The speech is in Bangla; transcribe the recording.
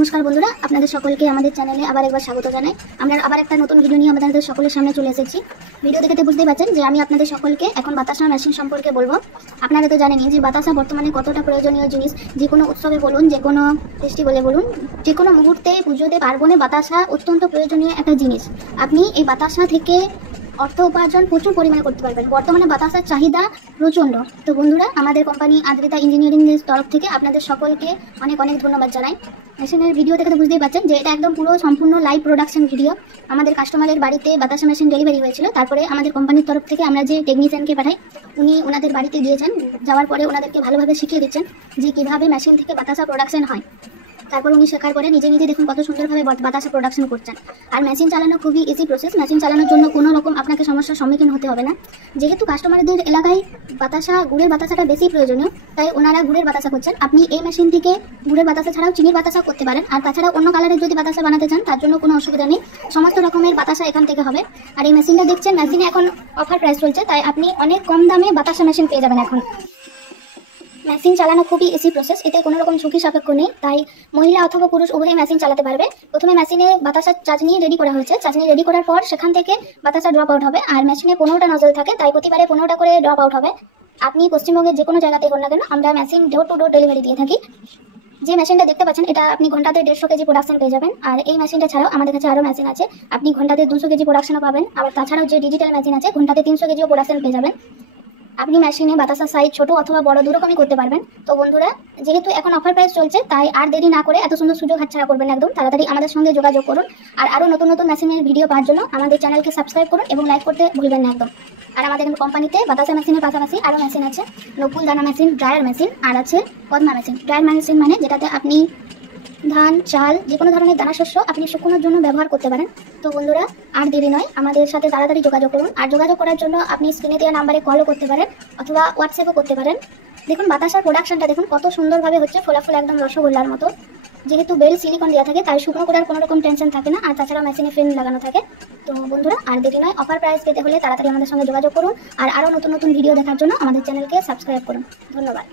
নমস্কার বন্ধুরা, আপনাদের সকলকে আমাদের চ্যানেলে আবার একবার স্বাগত জানাই। আমরা আবার একটা নতুন ভিডিও নিয়ে আমাদের সকলের সামনে চলে এসেছি। ভিডিও দেখতে বুঝতেই পারছেন যে আমি আপনাদের সকলকে এখন বাতাসা মেশিন সম্পর্কে বলবো। আপনারা তো জানেনই যে বাতাসা বর্তমানে কতটা প্রয়োজনীয় জিনিস। যে কোনো উৎসবে বলুন, যে কোনো ফেস্টিভ্যালে বলুন, যে কোনো মুহূর্তে, পুজোতে, পার্বণে বাতাসা অত্যন্ত প্রয়োজনীয় একটা জিনিস। আপনি এই বাতাসা থেকে অর্থ উপার্জন প্রচুর পরিমাণে করতে পারবেন। বর্তমানে বাতাসার চাহিদা প্রচণ্ড। তো বন্ধুরা, আমাদের কোম্পানি আদ্রিতা ইঞ্জিনিয়ারিং এর তরফ থেকে আপনাদের সকলকে অনেক অনেক ধন্যবাদ জানাই। মেশিনের ভিডিও দেখে তো বুঝতেই পারছেন যে এটা একদম পুরো সম্পূর্ণ লাইভ প্রোডাকশন ভিডিও। আমাদের কাস্টমারের বাড়িতে বাতাসা মেশিন ডেলিভারি হয়েছিল। তারপরে আমাদের কোম্পানির তরফ থেকে আমরা যে টেকনিশিয়ানকে পাঠাই, উনি ওনাদের বাড়িতে গিয়েছেন। যাওয়ার পরে ওনাদেরকে ভালোভাবে শিখিয়ে দিচ্ছেন যে কীভাবে মেশিন থেকে বাতাসা প্রোডাকশন হয়। তারপর উনি শেখার পরে নিজে নিজে দেখুন কত সুন্দরভাবে বাতাসা প্রোডাকশন করছেন। আর মেশিন চালানো খুবই ইজি প্রসেস। মেশিন চালানোর জন্য কোনো রকম আপনাকে সমস্যার সম্মুখীন হতে হবে না। যেহেতু কাস্টমারদের এলাকায় গুড়ের বাতাসাটা বেশি প্রয়োজনীয়, তাই ওনারা গুড়ের বাতাসা করছেন। আপনি এই মেশিন থেকে গুড়ের বাতাসা ছাড়াও চিনির বাতাসা করতে পারেন। আর তাছাড়া অন্য কালারের যদি বাতাসা বানাতে চান, তার জন্য কোনো অসুবিধা নেই। সমস্ত রকমের বাতাসা এখান থেকে হবে। আর এই মেশিনটা দেখছেন, মেশিনে এখন অফার প্রাইস চলছে, তাই আপনি অনেক কম দামে বাতাসা মেশিন পেয়ে যাবেন। এখন মেশিন চালানো খুবই ইজি প্রসেস, এতে কোনো রকম ঝুঁকি সাপেক্ষ নেই। তাই মহিলা অথবা পুরুষ উভয়ই মেশিন চালাতে পারবে। প্রথমে মেশিনে বাতাসার চাচনি রেডি করা হয়েছে। চাচনি রেডি করার পর সেখান থেকে বাতাসা ড্রপ আউট হবে। আর মেশিনে 15টা নজল থাকে, তাই প্রতিবারে 15টা করে ড্রপ আউট হবে। আপনি পশ্চিমবঙ্গের যে কোনো জায়গাতে হোন না কেন, আমরা machine door to door delivery দিয়ে থাকি। যে মেশিনটা দেখতে পাচ্ছেন, এটা আপনি ঘন্টাতে 150 কেজি প্রোডাকশন পেয়ে যাবেন। আর এই মেশিনটা ছাড়াও আমাদের কাছে আরও মেশিন আছে, আপনি ঘন্টাতে 200 কেজি প্রোডাকশনও পাবেন। আবার তাছাড়াও যে ডিজিটাল মেশিন আছে, ঘন্টাতে 300 কেজিও প্রোডাকশন পেয়ে যাবেন। আপনি মেশিনে বাতাসার সাইজ ছোট অথবা বড় দুরকমই করতে পারবেন। তো বন্ধুরা, যেহেতু এখন অফার প্রাইস চলছে, তাই আর দেরি না করে এত সুন্দর সুযোগ হাতছাড়া করবেন না। একদম তাড়াতাড়ি আমাদের সঙ্গে যোগাযোগ করুন। আর আরও নতুন নতুন মেশিনের ভিডিও পাওয়ার জন্য আমাদের চ্যানেলকে সাবস্ক্রাইব করুন এবং লাইক করতে ভুলবেন না একদম। আর আমাদের কোম্পানিতে বাতাসা মেশিনের পাশাপাশি আরও মেশিন আছে। নকুল দানা মেশিন, ড্রায়ার মেশিন, আর আছে পদ্মা মেশিন। ড্রায়ার মেশিন মানে যেটাতে আপনি ধান, চাল, যে কোনো ধরনের দানা শস্য আপনি শুকনোর জন্য ব্যবহার করতে পারেন। তো বন্ধুরা, আর দেরি নয়, আমাদের সাথে তাড়াতাড়ি যোগাযোগ করুন। আর যোগাযোগ করার জন্য আপনি স্ক্রিনে দেওয়া নাম্বারে কলও করতে পারেন অথবা হোয়াটসঅ্যাপও করতে পারেন। দেখুন বাতাসার প্রোডাকশনটা দেখুন কত সুন্দরভাবে হচ্ছে, ফোলা একদম রসগোল্লার মতো। যেহেতু বেল সিলিকন দেওয়া থাকে, তাই শুকনো করার কোনো রকম টেনশন থাকে না। আর তাছাড়া মেশিনে ফ্রেম লাগানো থাকে। তো বন্ধুরা, আর দেরি নয়, অফার প্রাইস পেতে হলে তাড়াতাড়ি আমাদের সঙ্গে যোগাযোগ করুন। আর আরও নতুন নতুন ভিডিও দেখার জন্য আমাদের চ্যানেলকে সাবস্ক্রাইব করুন। ধন্যবাদ।